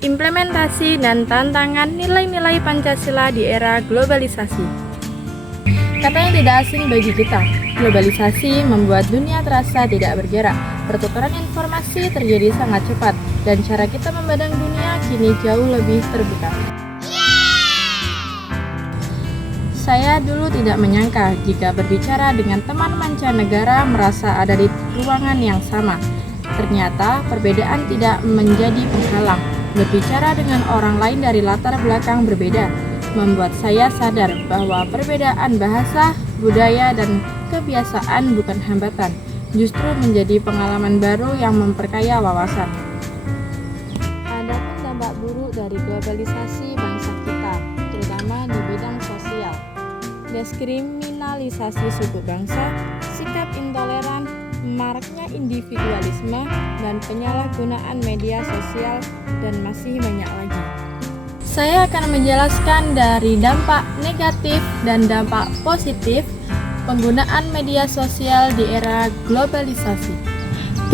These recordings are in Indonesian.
implementasi dan tantangan nilai-nilai Pancasila di era globalisasi. Kata yang tidak asing bagi kita, globalisasi membuat dunia terasa tidak berjarak. Pertukaran informasi terjadi sangat cepat, dan cara kita memandang dunia kini jauh lebih terbuka. Saya dulu tidak menyangka jika berbicara dengan teman mancanegara merasa ada di ruangan yang sama. Ternyata perbedaan tidak menjadi penghalang. Berbicara dengan orang lain dari latar belakang berbeda membuat saya sadar bahwa perbedaan bahasa, budaya, dan kebiasaan bukan hambatan, justru menjadi pengalaman baru yang memperkaya wawasan. Adapun dampak buruk dari globalisasi bangsa kita, terutama di bidang sosial, diskriminalisasi suku bangsa, sikap intoleran, maraknya individualisme, dan penyalahgunaan media sosial, dan masih banyak lagi. Saya akan menjelaskan dari dampak negatif dan dampak positif penggunaan media sosial di era globalisasi.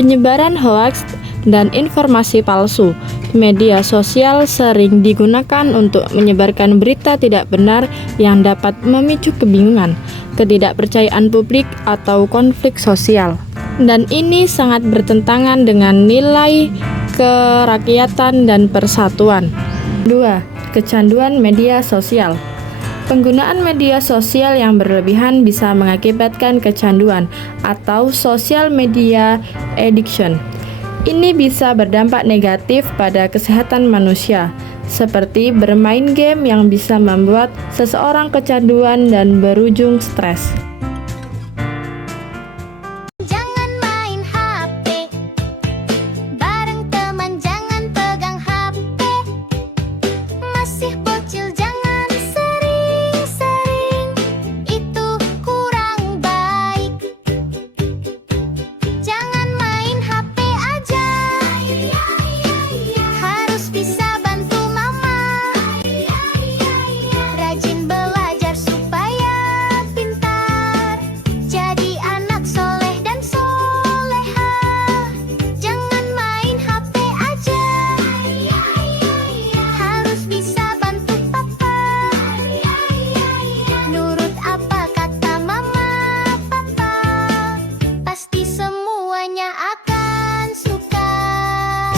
Penyebaran hoaks dan informasi palsu. Media sosial sering digunakan untuk menyebarkan berita tidak benar yang dapat memicu kebingungan, ketidakpercayaan publik, atau konflik sosial. Dan ini sangat bertentangan dengan nilai kerakyatan dan persatuan. 2. Kecanduan media sosial. Penggunaan media sosial yang berlebihan bisa mengakibatkan kecanduan atau social media addiction. Ini bisa berdampak negatif pada kesehatan manusia, seperti bermain game yang bisa membuat seseorang kecanduan dan berujung stres.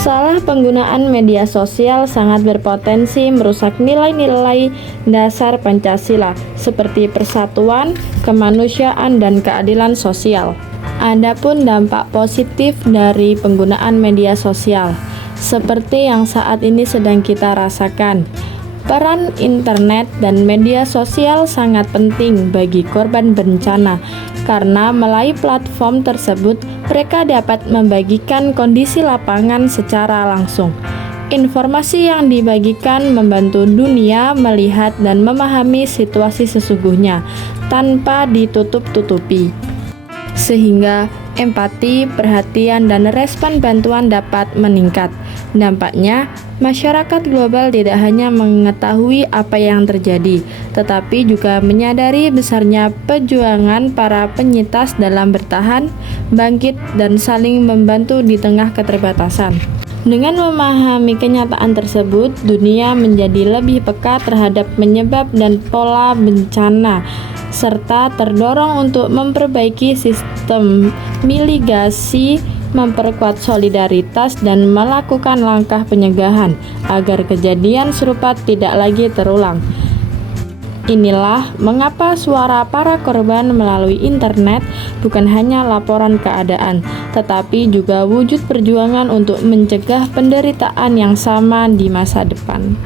Salah penggunaan media sosial sangat berpotensi merusak nilai-nilai dasar Pancasila seperti persatuan, kemanusiaan, dan keadilan sosial. Adapun dampak positif dari penggunaan media sosial, seperti yang saat ini sedang kita rasakan. Peran internet dan media sosial sangat penting bagi korban bencana, karena melalui platform tersebut mereka dapat membagikan kondisi lapangan secara langsung. Informasi yang dibagikan membantu dunia melihat dan memahami situasi sesungguhnya tanpa ditutup-tutupi, sehingga empati, perhatian, dan respon bantuan dapat meningkat. Dampaknya, masyarakat global tidak hanya mengetahui apa yang terjadi, tetapi juga menyadari besarnya perjuangan para penyintas dalam bertahan, bangkit, dan saling membantu di tengah keterbatasan. Dengan memahami kenyataan tersebut, dunia menjadi lebih peka terhadap penyebab dan pola bencana, serta terdorong untuk memperbaiki sistem mitigasi, memperkuat solidaritas, dan melakukan langkah pencegahan agar kejadian serupa tidak lagi terulang. Inilah mengapa suara para korban melalui internet bukan hanya laporan keadaan, tetapi juga wujud perjuangan untuk mencegah penderitaan yang sama di masa depan.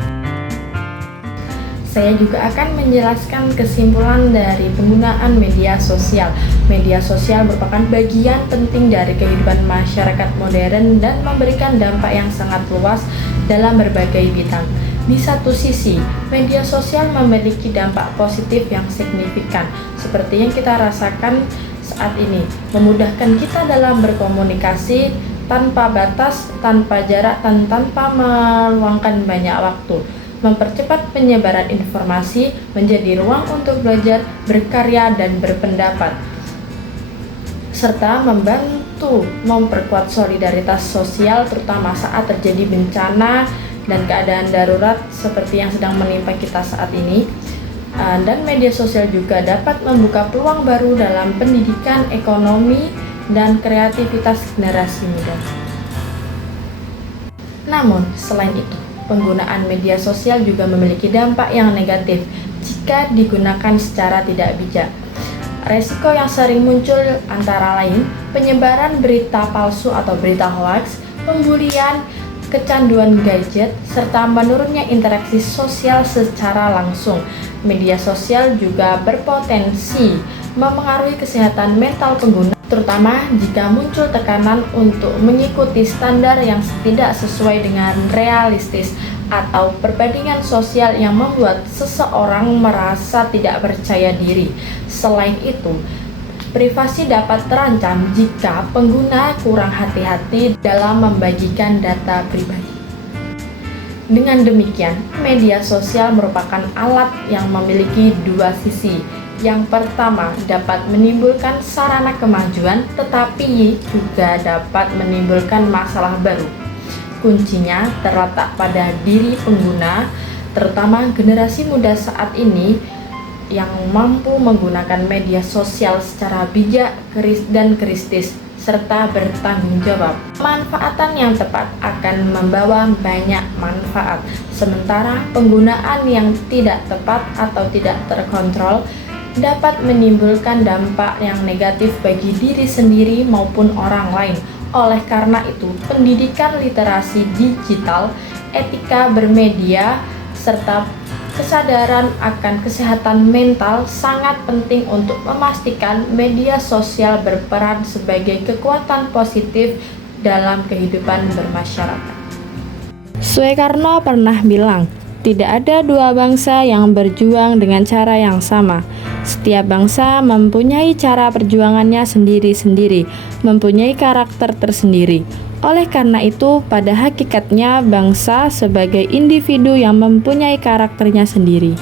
Saya juga akan menjelaskan kesimpulan dari penggunaan media sosial. Media sosial merupakan bagian penting dari kehidupan masyarakat modern dan memberikan dampak yang sangat luas dalam berbagai bidang. Di satu sisi, media sosial memiliki dampak positif yang signifikan, seperti yang kita rasakan saat ini, memudahkan kita dalam berkomunikasi tanpa batas, tanpa jarak, dan tanpa meluangkan banyak waktu. Mempercepat penyebaran informasi, menjadi ruang untuk belajar, berkarya, dan berpendapat, serta membantu memperkuat solidaritas sosial terutama saat terjadi bencana dan keadaan darurat seperti yang sedang menimpa kita saat ini. Dan media sosial juga dapat membuka peluang baru dalam pendidikan, ekonomi, dan kreativitas generasi muda. Namun, selain itu, penggunaan media sosial juga memiliki dampak yang negatif jika digunakan secara tidak bijak. Resiko yang sering muncul antara lain penyebaran berita palsu atau berita hoaks, pembulian, kecanduan gadget, serta menurunnya interaksi sosial secara langsung. Media sosial juga berpotensi memengaruhi kesehatan mental pengguna, terutama jika muncul tekanan untuk mengikuti standar yang tidak sesuai dengan realistis atau perbandingan sosial yang membuat seseorang merasa tidak percaya diri. Selain itu, privasi dapat terancam jika pengguna kurang hati-hati dalam membagikan data pribadi. Dengan demikian, media sosial merupakan alat yang memiliki dua sisi. Yang pertama, dapat menimbulkan sarana kemajuan, tetapi juga dapat menimbulkan masalah baru. Kuncinya terletak pada diri pengguna, terutama generasi muda saat ini yang mampu menggunakan media sosial secara bijak dan kritis, serta bertanggung jawab. Pemanfaatan yang tepat akan membawa banyak manfaat, sementara penggunaan yang tidak tepat atau tidak terkontrol dapat menimbulkan dampak yang negatif bagi diri sendiri maupun orang lain. Oleh karena itu, pendidikan literasi digital, etika bermedia, serta kesadaran akan kesehatan mental sangat penting untuk memastikan media sosial berperan sebagai kekuatan positif dalam kehidupan bermasyarakat. Soekarno pernah bilang, tidak ada dua bangsa yang berjuang dengan cara yang sama. Setiap bangsa mempunyai cara perjuangannya sendiri-sendiri, mempunyai karakter tersendiri. Oleh karena itu, pada hakikatnya bangsa sebagai individu yang mempunyai karakternya sendiri.